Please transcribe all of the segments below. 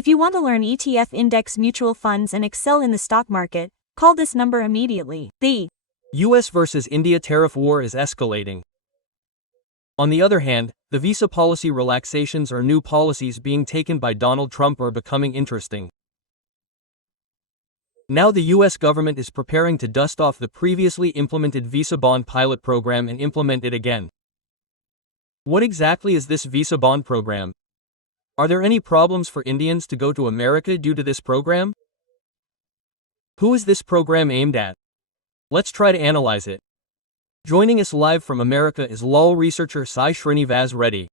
If you want to learn ETF index mutual funds and excel in the stock market, call this number immediately. The US versus India tariff war is escalating. On the other hand, the visa policy relaxations or new policies being taken by Donald Trump are becoming interesting. Now the US government is preparing to dust off the previously implemented visa bond pilot program and implement it again. What exactly is this visa bond program? Are there any problems for Indians to go to America due to this program? Who is this program aimed at? Let's try to analyze it. Joining us live from America is law researcher Sai Srinivas Reddy.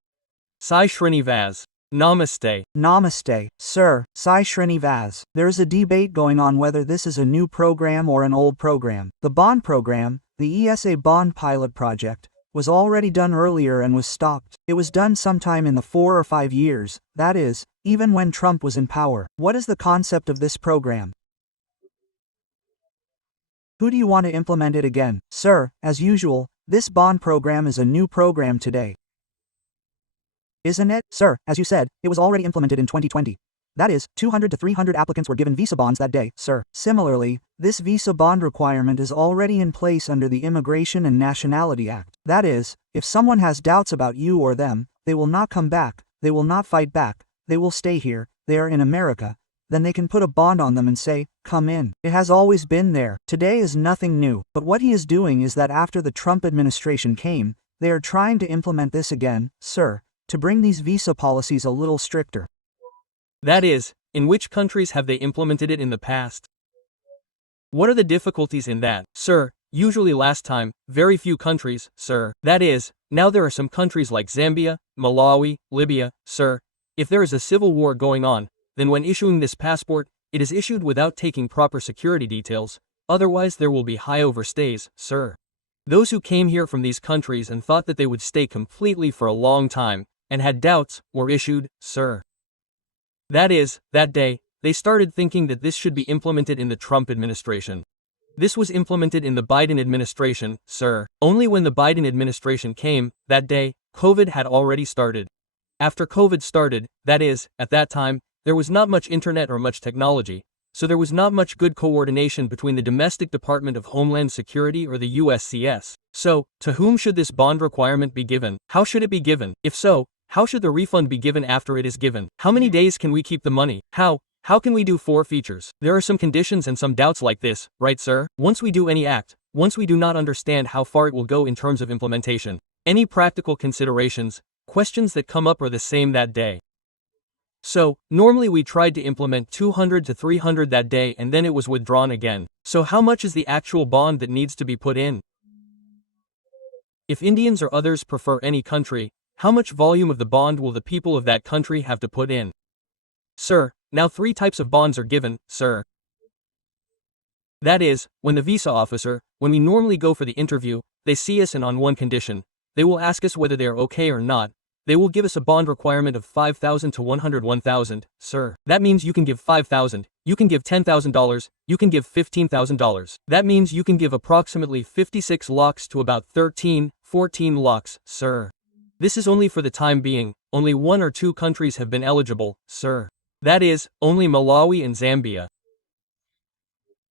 Sai Srinivas, namaste. Namaste, sir, Sai Srinivas. There is a debate going on whether this is a new program or an old program. The bond program, the ESA bond pilot project, was already done earlier and was stopped. It was done sometime in the 4 or 5 years, that is, even when Trump was in power. What is the concept of this program? Who do you want to implement it again? Sir, as usual, this bond program is a new program today. Isn't it? Sir, as you said, it was already implemented in 2020. That is, 200 to 300 applicants were given visa bonds that day, sir. Similarly, this visa bond requirement is already in place under the Immigration and Nationality Act. That is, if someone has doubts about you or them, they will not come back, they will not fight back, they will stay here, they are in America, then they can put a bond on them and say, come in. It has always been there. Today is nothing new, but what he is doing is that after the Trump administration came, they are trying to implement this again, sir, to bring these visa policies a little stricter. That is, in which countries have they implemented it in the past? What are the difficulties in that? Sir, usually last time, very few countries, sir. That is, now there are some countries like Zambia, Malawi, Libya, sir. If there is a civil war going on, then when issuing this passport, it is issued without taking proper security details, otherwise there will be high overstays, sir. Those who came here from these countries and thought that they would stay completely for a long time, and had doubts, were issued, sir. That is, that day, they started thinking that this should be implemented in the Trump administration. This was implemented in the Biden administration, sir. Only when the Biden administration came, that day, COVID had already started. After COVID started, that is, at that time, there was not much internet or much technology, so there was not much good coordination between the domestic Department of Homeland Security or the USCS. So, to whom should this bond requirement be given? How should it be given? If so, how should the refund be given after it is given? How many days can we keep the money? How can we do 4 features? There are some conditions and some doubts like this, right sir? Once we do any act, once we do not understand how far it will go in terms of implementation, any practical considerations, questions that come up are the same that day. So, normally we tried to implement 200 to 300 that day and then it was withdrawn again. So how much is the actual bond that needs to be put in? If Indians or others prefer any country, how much volume of the bond will the people of that country have to put in? Sir, now 3 types of bonds are given, sir. That is, when the visa officer, when we normally go for the interview, they see us and on one condition, they will ask us whether they are okay or not. They will give us a bond requirement of $5,000 to $101,000, sir. That means you can give $5,000, you can give $10,000, you can give $15,000. That means you can give approximately 56 lakhs to about 13, 14 lakhs, sir. This is only for the time being, only 1 or 2 countries have been eligible, sir. That is, only Malawi and Zambia.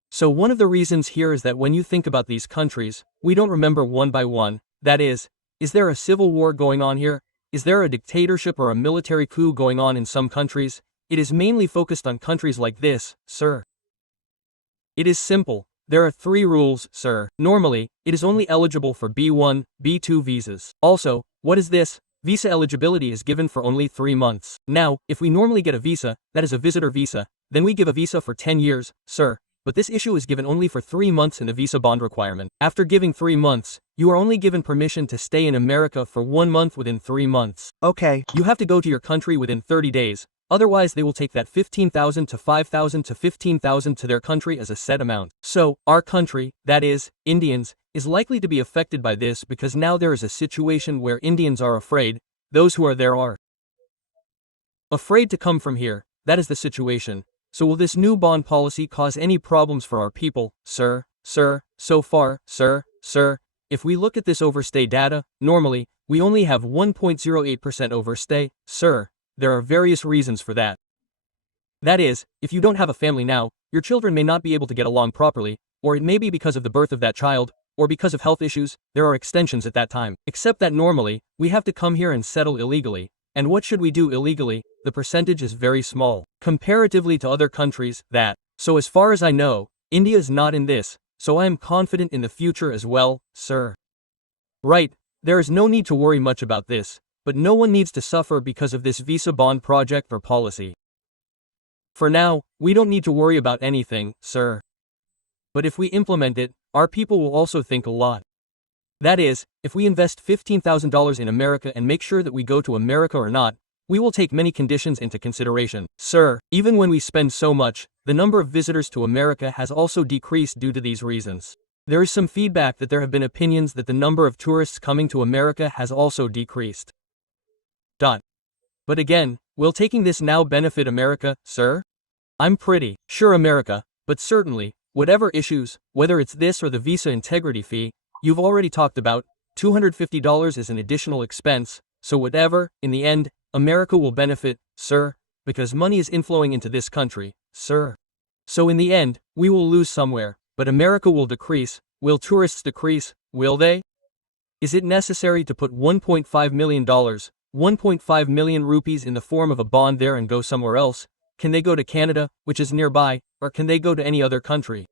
So one of the reasons here is that when you think about these countries, we don't remember one by one. That is there a civil war going on here? Is there a dictatorship or a military coup going on in some countries? It is mainly focused on countries like this, sir. It is simple. There are 3 rules, sir. Normally, it is only eligible for B1, B2 visas. Also, what is this? Visa eligibility is given for only 3 months. Now, if we normally get a visa, that is a visitor visa, then we give a visa for 10 years, sir. But this issue is given only for 3 months in the visa bond requirement. After giving 3 months, you are only given permission to stay in America for 1 month within 3 months. Okay. You have to go to your country within 30 days. Otherwise they will take that 15,000 to 5,000 to 15,000 to their country as a set amount. So, our country, that is, Indians, is likely to be affected by this because now there is a situation where Indians are afraid, those who are there are afraid to come from here, that is the situation. So will this new bond policy cause any problems for our people, sir? So far, sir, if we look at this overstay data, normally, we only have 1.08% overstay, sir. There are various reasons for that. That is, if you don't have a family now, your children may not be able to get along properly, or it may be because of the birth of that child, or because of health issues, there are extensions at that time. Except that normally, we have to come here and settle illegally. And what should we do illegally? The percentage is very small, comparatively to other countries, that. So as far as I know, India is not in this, so I am confident in the future as well, sir. Right, there is no need to worry much about this, but no one needs to suffer because of this visa bond project or policy. For now, we don't need to worry about anything, sir. But if we implement it, our people will also think a lot. That is, if we invest $15,000 in America and make sure that we go to America or not, we will take many conditions into consideration. Sir, even when we spend so much, the number of visitors to America has also decreased due to these reasons. There is some feedback that there have been opinions that the number of tourists coming to America has also decreased. But again, will taking this now benefit America, sir? I'm pretty sure America, but certainly, whatever issues, whether it's this or the visa integrity fee, you've already talked about, $250 is an additional expense, so whatever, in the end, America will benefit, sir, because money is inflowing into this country, sir. So in the end, we will lose somewhere, but America will decrease. Will tourists decrease? Will they? Is it necessary to put $1.5 million, 1.5 million rupees in the form of a bond there and go somewhere else? Can they go to Canada, which is nearby, or can they go to any other country?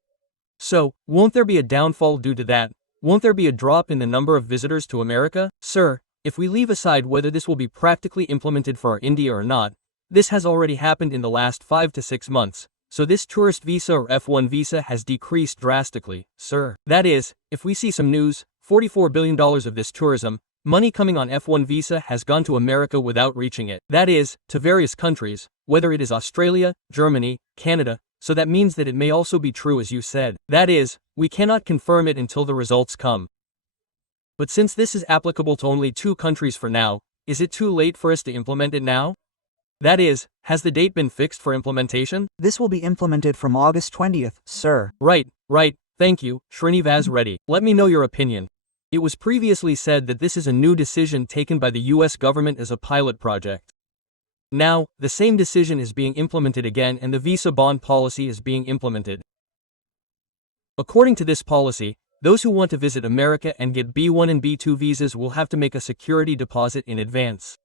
So, won't there be a downfall due to that? Won't there be a drop in the number of visitors to America? Sir, if we leave aside whether this will be practically implemented for our India or not, this has already happened in the last 5 to 6 months, so this tourist visa or F1 visa has decreased drastically, sir. That is, if we see some news, $44 billion of this tourism, money coming on F1 visa has gone to America without reaching it. That is, to various countries, whether it is Australia, Germany, Canada, so that means that it may also be true as you said. That is, we cannot confirm it until the results come. But since this is applicable to only 2 countries for now, is it too late for us to implement it now? That is, has the date been fixed for implementation? This will be implemented from August 20th, sir. Right, thank you, Srinivas Reddy. Let me know your opinion. It was previously said that this is a new decision taken by the US government as a pilot project. Now, the same decision is being implemented again and the visa bond policy is being implemented. According to this policy, those who want to visit America and get B1 and B2 visas will have to make a security deposit in advance.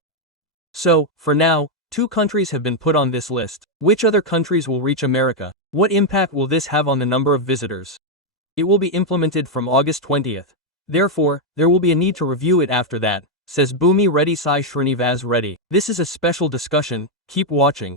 So, for now, 2 countries have been put on this list. Which other countries will reach America? What impact will this have on the number of visitors? It will be implemented from August 20th. Therefore, there will be a need to review it after that, says Bhumi Reddy Sai Srinivas Reddy. This is a special discussion, keep watching.